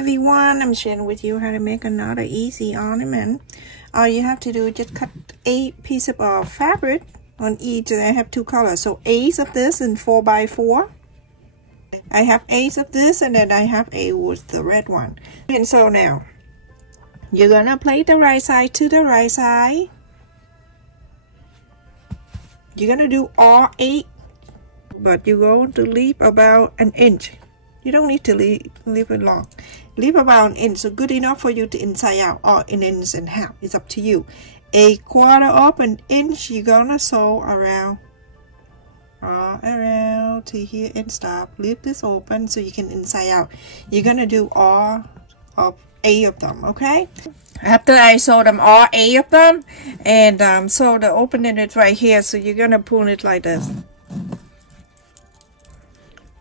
everyone, I'm sharing with you how to make another easy ornament. All you have to do is just cut 8 pieces of fabric on each, and I have 2 colors, so 8 of this in 4x4. I have 8 of this, and then I have 8 with the red one. And so now you're gonna plate the right side to the right side. You're gonna do all 8, but you're going to leave about an inch. You don't need to leave it long. Leave about an inch, so good enough for you to inside out, or an inch and a half. It's up to you. 1/4 of an inch, you're gonna sew around to here and stop. Leave this open so you can inside out. You're gonna do all of 8 of them, okay? After I sew them all 8 of them, and so the opening is right here, so you're gonna pull it like this.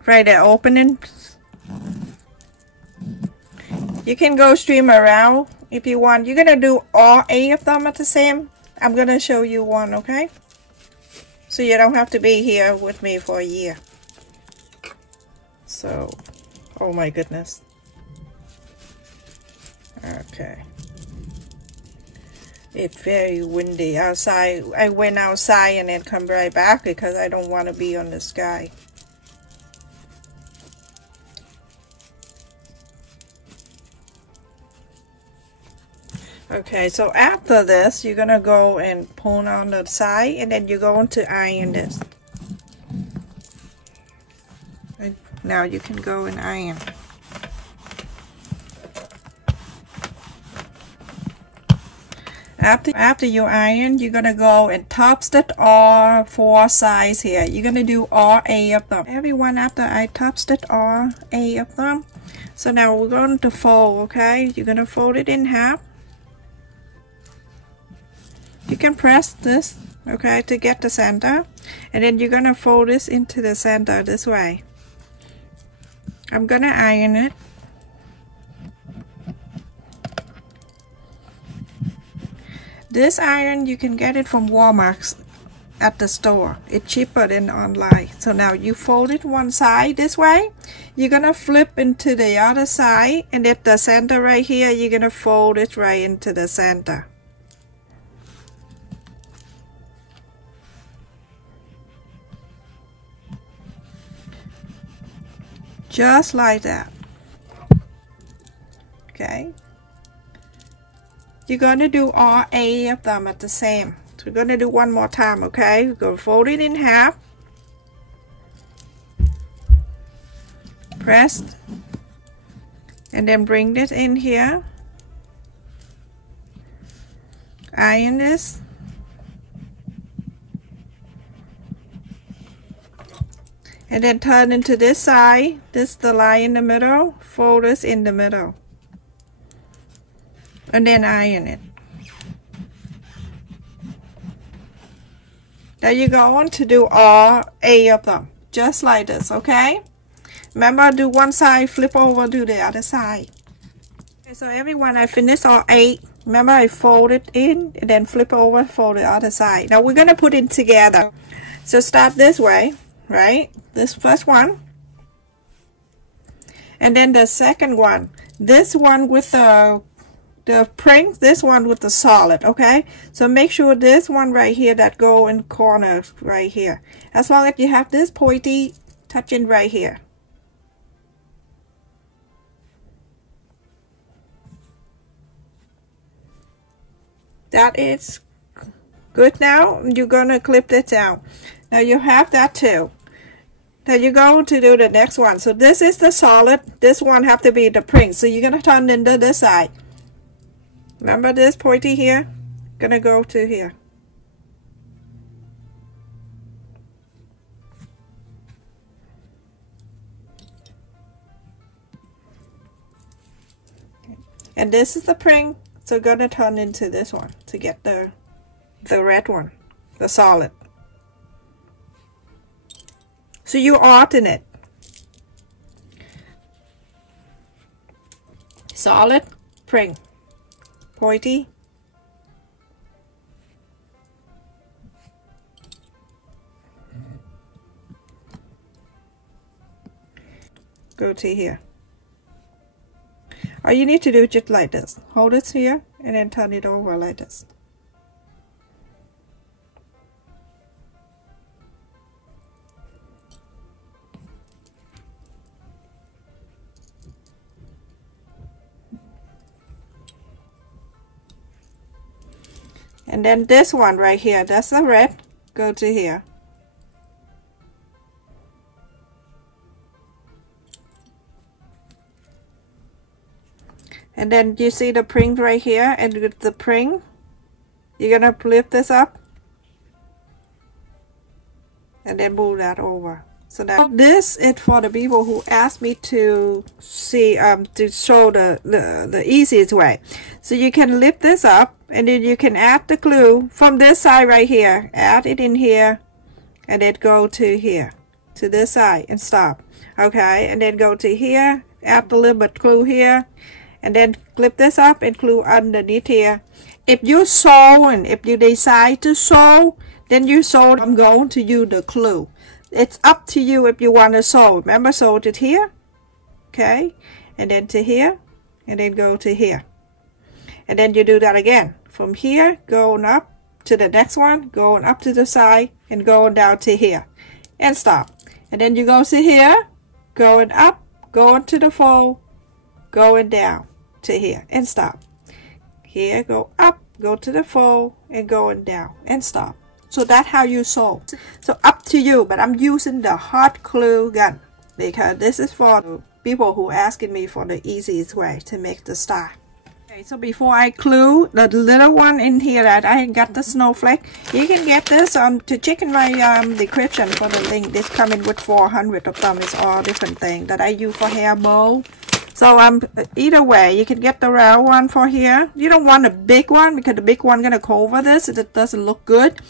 Right there, opening. You can go stream around if you want. You're gonna do all 8 of them at the same. I'm gonna show you one, okay? So you don't have to be here with me for a year. So, oh my goodness. Okay. It's very windy outside. I went outside and then come right back because I don't want to be on the sky. Okay, so after this, you're gonna go and pull on the side, and then you're going to iron this. And now you can go and iron. After you iron, you're gonna go and top stitch all 4 sides here. You're gonna do all 8 of them. Everyone, after I top stitch all 8 of them. So now we're going to fold, okay? You're gonna fold it in half. You can press this, okay, to get the center, and then you're gonna fold this into the center this way. I'm gonna iron it. This iron, you can get it from Walmart at the store. It's cheaper than online. So now you fold it one side this way. You're gonna flip into the other side, and at the center right here, you're gonna fold it right into the center. Just like that. Okay. You're going to do all 8 of them at the same. So we're going to do one more time, okay? We're going to fold it in half. Press. And then bring this in here. Iron this. And then turn into this side. This is the line in the middle. Fold this in the middle. And then iron it. Now you're going to do all 8 of them. Just like this, okay? Remember, do one side, flip over, do the other side. Okay, so everyone, I finished all 8. Remember, I fold it in, and then flip over, fold the other side. Now we're going to put it together. So start this way. Right, this first one, and then the second one, this one with the print, this one with the solid, okay? So make sure this one right here that go in corner right here, as long as you have this pointy touching right here. That is good. Now you're gonna clip this down. Now you have that too. Now you're going to do the next one. So this is the solid. This one have to be the print. So you're gonna turn into this side. Remember this pointy here? Gonna go to here. And this is the print. So gonna turn into this one to get the red one, the solid. So you alternate. Solid, print, pointy. Go to here. All you need to do is just like this. Hold it here and then turn it over like this. And then this one right here, that's the red, go to here. And then you see the print right here, and with the print, you're gonna flip this up and then move that over. So now this is for the people who asked me to see to show the easiest way. So you can lift this up and then you can add the glue from this side right here. Add it in here and then go to here, to this side and stop. Okay, and then go to here, add a little bit glue here, and then clip this up and glue underneath here. If you sew and if you decide to sew, then you sew. I'm going to use the glue. It's up to you if you want to sew. Remember, sew it here, okay, and then to here, and then go to here, and then you do that again from here, going up to the next one, going up to the side, and going down to here, and stop. And then you go to here, going up, going to the fold, going down to here, and stop. Here, go up, go to the fold, and going down, and stop. So that's how you sew. So up to you, but I'm using the hot glue gun because this is for the people who asking me for the easiest way to make the star. Okay, so before I glue the little one in here that I got the snowflake, you can get this to check in my description for the link. This coming with 400 of them. It's all different things that I use for hair bow. So either way, you can get the round one for here. You don't want a big one because the big one gonna cover this. It doesn't look good.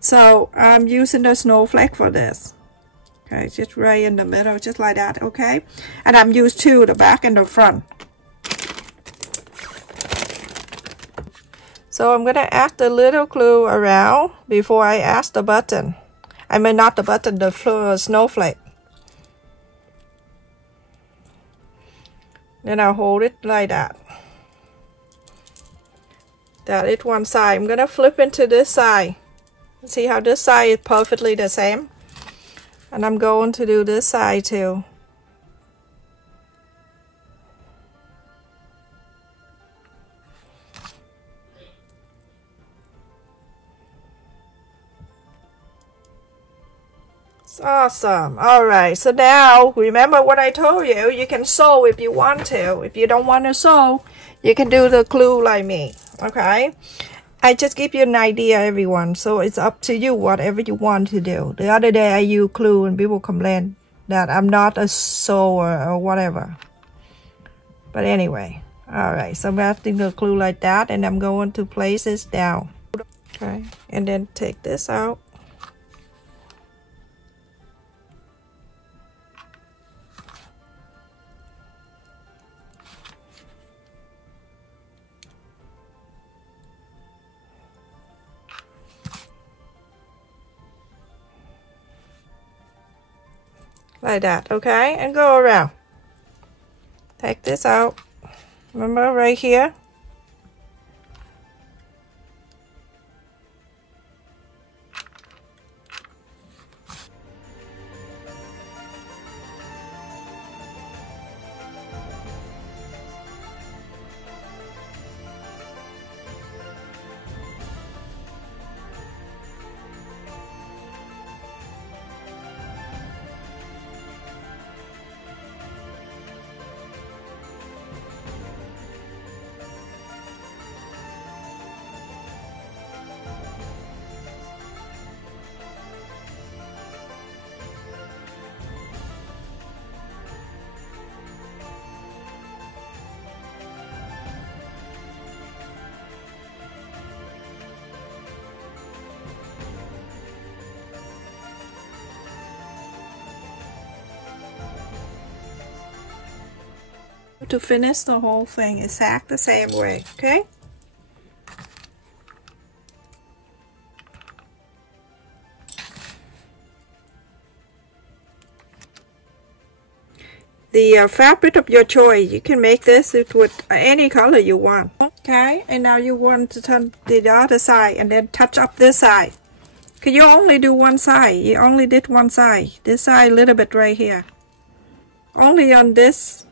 So I'm using the snowflake for this. Okay, just right in the middle, just like that. Okay, and I'm used to the back and the front. So I'm gonna add the little glue around before I add the button. I mean not the button, the snowflake. Then I'll hold it like that. That is one side. I'm gonna flip into this side. See how this side is perfectly the same? And I'm going to do this side too. It's awesome. Alright, so now remember what I told you. You can sew if you want to. If you don't want to sew, you can do the glue like me. Okay? I just give you an idea, everyone, so it's up to you, whatever you want to do. The other day I used glue and people complain that I'm not a sewer or whatever. But anyway, alright, so I'm adding the glue like that and I'm going to place this down. Okay, and then take this out. Like that, okay, and go around. Take this out. Remember right here? To finish the whole thing exact the same way, okay? the fabric of your choice. You can make this with any color you want. Okay, and now you want to turn the other side and then touch up this side. Because you only do one side. You only did one side. This side a little bit right here. Only on this.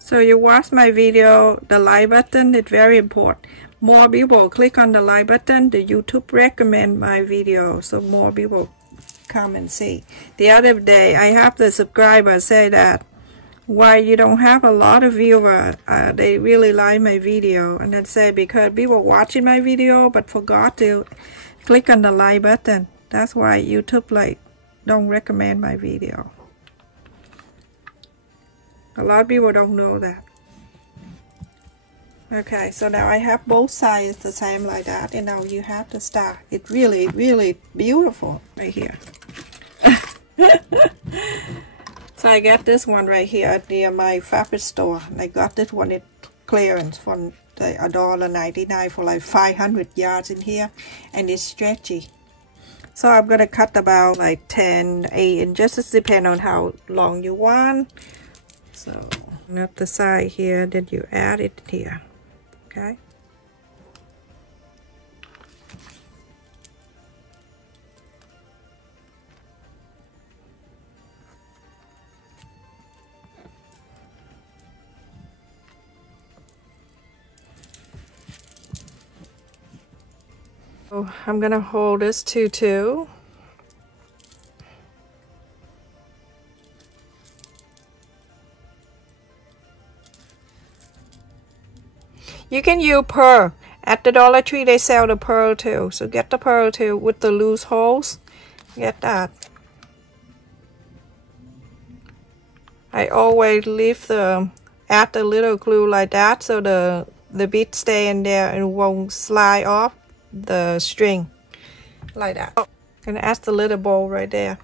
So you watch my video, the like button is very important. More people click on the like button, the YouTube recommend my video, so more people come and see. The other day, I have the subscriber say that why you don't have a lot of viewers, they really like my video, and then say because people watching my video but forgot to click on the like button. That's why YouTube like don't recommend my video. A lot of people don't know that. Okay, so now I have both sides the same like that, and now you have the star. It's really, really beautiful right here. So I got this one right here near my fabric store. And I got this one at clearance for $1.99 for like 500 yards in here, and it's stretchy. So I'm gonna cut about like 8 inches, just depend on how long you want. So up the side here, then you add it here. Okay. So I'm gonna hold this tutu. You can use pearl. At the Dollar Tree they sell the pearl too. So get the pearl too with the loose holes. Get that. I always leave add the little glue like that so the bead stay in there and won't slide off the string. Like that. And add the little bowl right there.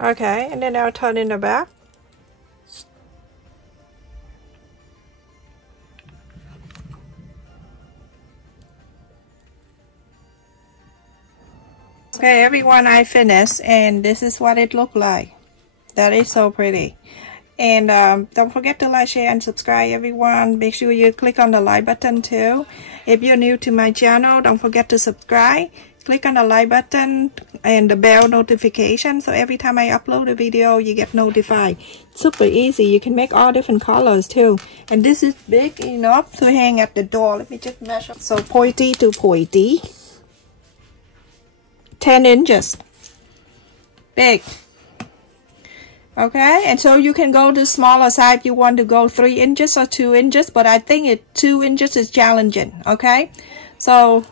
Okay, and then I'll turn in the back. Okay, everyone, I finished, and this is what it looked like. That is so pretty. And don't forget to like, share, and subscribe, everyone. Make sure you click on the like button too. If you're new to my channel, don't forget to subscribe. Click on the like button and the bell notification, so every time I upload a video you get notified. Super easy. You can make all different colors too, and this is big enough to hang at the door. Let me just measure. So pointy to pointy, 10 inches big. Okay, and so you can go to smaller size if you want to go 3 inches or 2 inches, but I think 2 inches is challenging. Okay, so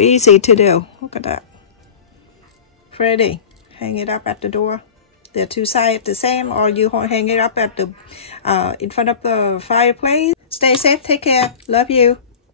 easy to do. Look at that. Pretty. Hang it up at the door. The two sides the same, or you hang it up at the in front of the fireplace. Stay safe. Take care. Love you.